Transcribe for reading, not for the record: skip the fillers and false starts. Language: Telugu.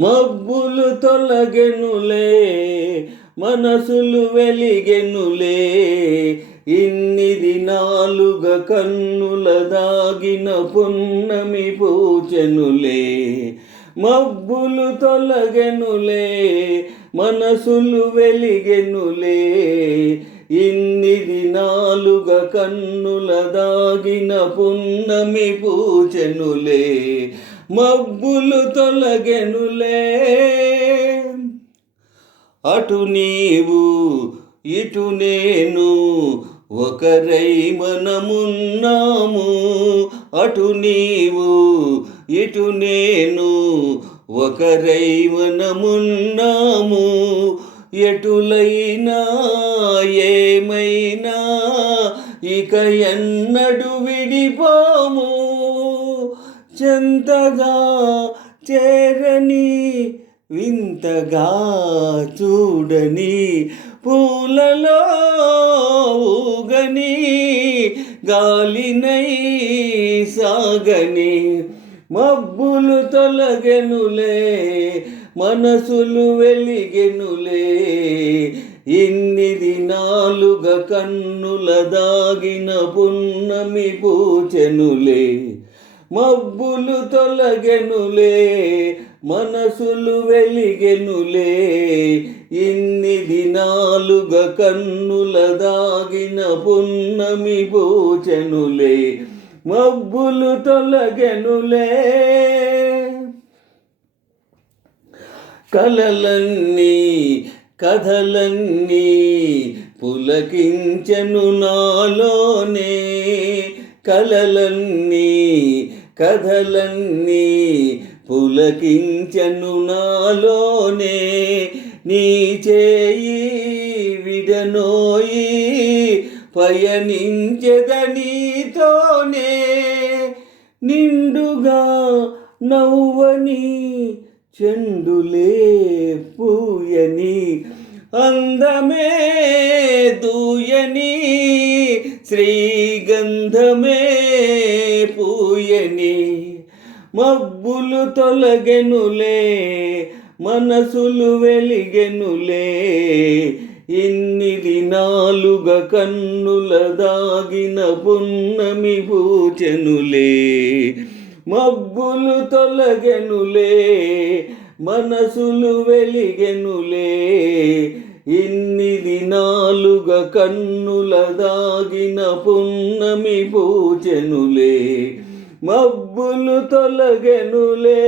మబ్బులు తొలగెనులే, మనసులు వెలిగెనులే, ఇన్ని దినాలుగా కన్నుల దాగిన పున్నమి పూచెనులే. మబ్బులు తొలగెనులే, మనసులు వెలిగెనులే, ఇన్ని దినాలుగా కన్నుల దాగిన పున్నమి పూచెనులే. మబ్బులు తొలగెనులే, అటు నీవు ఇటు నేను ఒకరై మనమున్నాము. అటు నీవు ఇటు నేను ఒకరై మనమున్నాము. ఎటులైనా ఏమైనా ఇక ఎన్నడు విడిపోము. చెంతగా చేరని వింతగా చూడని పూలలో ఊగని గాలినై సాగని. మబ్బులు తొలగెనులే, మనసులు వెలిగెనులే, ఇన్ని దినాలుగా కన్నుల దాగిన పున్నమి పూచెనులే. మబ్బులు తొలగెనులే, మనసులు వెలిగెనులే, ఇన్ని దినాలుగా కన్నుల దాగిన పున్నమి పూచెనులే. మబ్బులు తొలగెనులే, కలలన్నీ కథలన్నీ పులకించెను నాలోనే. కలలన్నీ కథలన్నీ పులకించెను నాలోనే. నీ చేయి విడనోయి పయనించెదనీతోనే. నిండుగా నవ్వని చెండులే పూయని, అందమే దూయని శ్రీగంధమే పూయని. మబ్బులు తొలగెనులే, మనసులు వెలిగెనులే, ఇన్ని దినాలుగా కన్నుల దాగిన పున్నమి పూచెనులే. మబ్బులు తొలగెనులే, మనసులు వెలిగెనులే, ఇన్ని దినాలుగా కన్నుల దాగిన పున్నమి పూచెనులే. మబ్బులు తొలగెనులే.